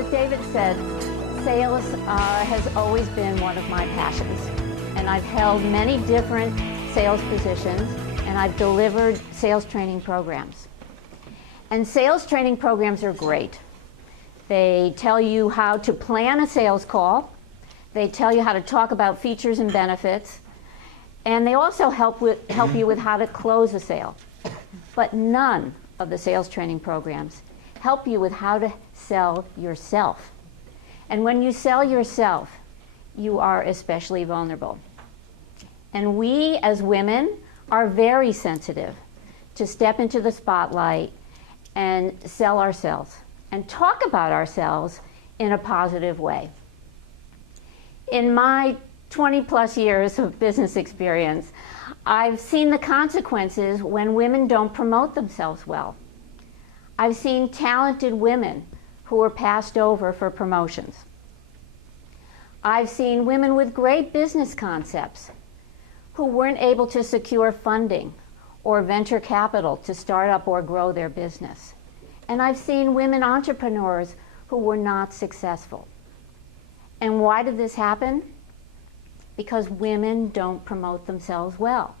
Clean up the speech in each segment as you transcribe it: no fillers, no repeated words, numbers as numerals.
as David said, sales has always been one of my passions. And I've held many different sales positions, and I've delivered sales training programs. And sales training programs are great. They tell you how to plan a sales call. They tell you how to talk about features and benefits. And they also help you with how to close a sale. But none of the sales training programs help you with how to sell yourself. And when you sell yourself, you are especially vulnerable. And we as women are very sensitive to step into the spotlight and sell ourselves and talk about ourselves in a positive way. In my 20-plus years of business experience, I've seen the consequences when women don't promote themselves well. I've seen talented women who were passed over for promotions. I've seen women with great business concepts who weren't able to secure funding or venture capital to start up or grow their business. And I've seen women entrepreneurs who were not successful. And why did this happen? Because women don't promote themselves well.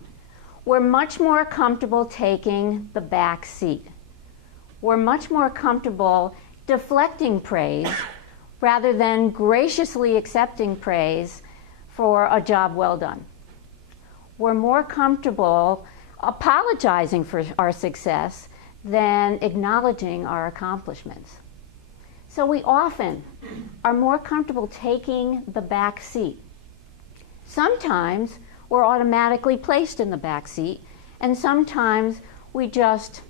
We're much more comfortable taking the back seat. We're much more comfortable deflecting praise rather than graciously accepting praise for a job well done. We're more comfortable apologizing for our success than acknowledging our accomplishments. So we often are more comfortable taking the back seat. Sometimes we're automatically placed in the back seat, and sometimes we just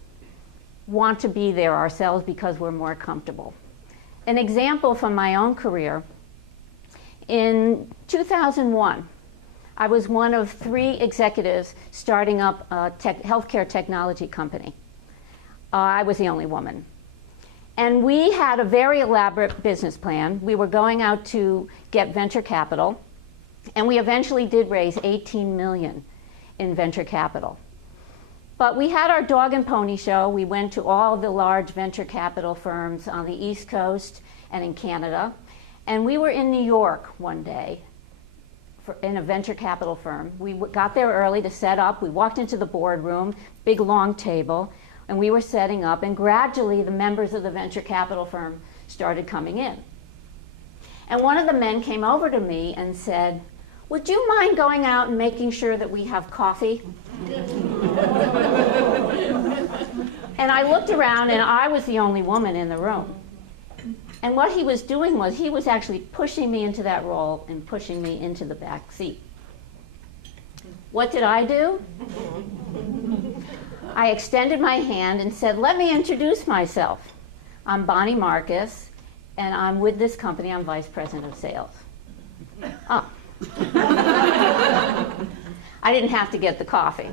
want to be there ourselves because we're more comfortable. An example from my own career, in 2001, I was one of 3 executives starting up a healthcare technology company. I was the only woman. And we had a very elaborate business plan. We were going out to get venture capital, and we eventually did raise $18 million in venture capital. But we had our dog and pony show. We went to all the large venture capital firms on the East Coast and in Canada. And we were in New York one day in a venture capital firm. We got there early to set up. We walked into the boardroom, big long table, and we were setting up. And gradually the members of the venture capital firm started coming in. And one of the men came over to me and said, "Would you mind going out and making sure that we have coffee?" And I looked around, and I was the only woman in the room. And what he was doing was he was actually pushing me into that role and pushing me into the back seat. What did I do? I extended my hand and said, "Let me introduce myself. I'm Bonnie Marcus, and I'm with this company. I'm Vice President of Sales." Oh. I didn't have to get the coffee.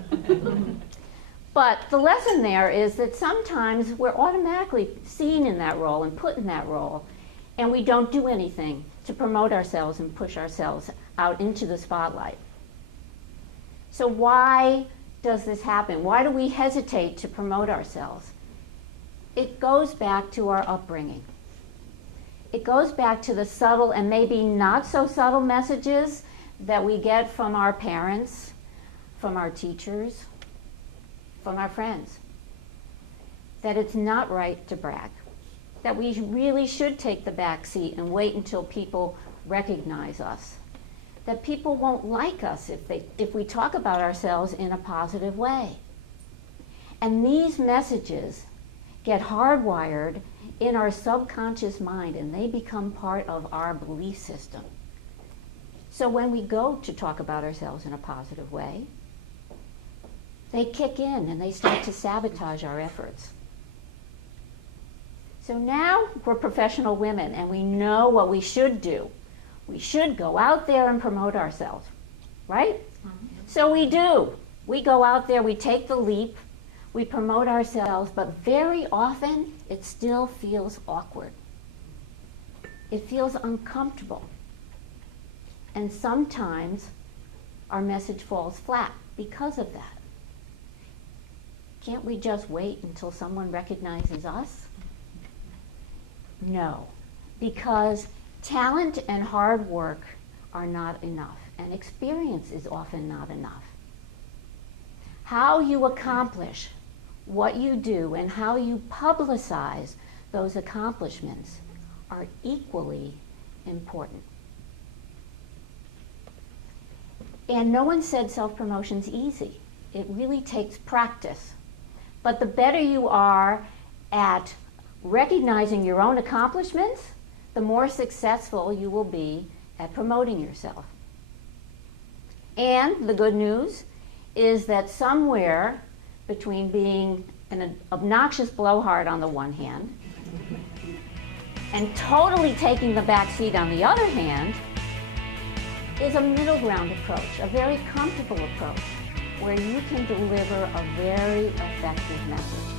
But the lesson there is that sometimes we're automatically seen in that role and put in that role, and we don't do anything to promote ourselves and push ourselves out into the spotlight. So why does this happen? Why do we hesitate to promote ourselves? It goes back to our upbringing. It goes back to the subtle and maybe not so subtle messages that we get from our parents, from our teachers, from our friends. That it's not right to brag. That we really should take the back seat and wait until people recognize us. That people won't like us if we talk about ourselves in a positive way. And these messages get hardwired in our subconscious mind, and they become part of our belief system. So when we go to talk about ourselves in a positive way, they kick in and they start to sabotage our efforts. So now we're professional women and we know what we should do. We should go out there and promote ourselves, right? So we do. We go out there, we take the leap, we promote ourselves, but very often it still feels awkward. It feels uncomfortable. And sometimes our message falls flat because of that. Can't we just wait until someone recognizes us? No, because talent and hard work are not enough, and experience is often not enough. How you accomplish what you do and how you publicize those accomplishments are equally important. And no one said self-promotion's easy. It really takes practice. But the better you are at recognizing your own accomplishments, the more successful you will be at promoting yourself. And the good news is that somewhere between being an obnoxious blowhard on the one hand and totally taking the back seat on the other hand is a middle ground approach, a very comfortable approach where you can deliver a very effective message.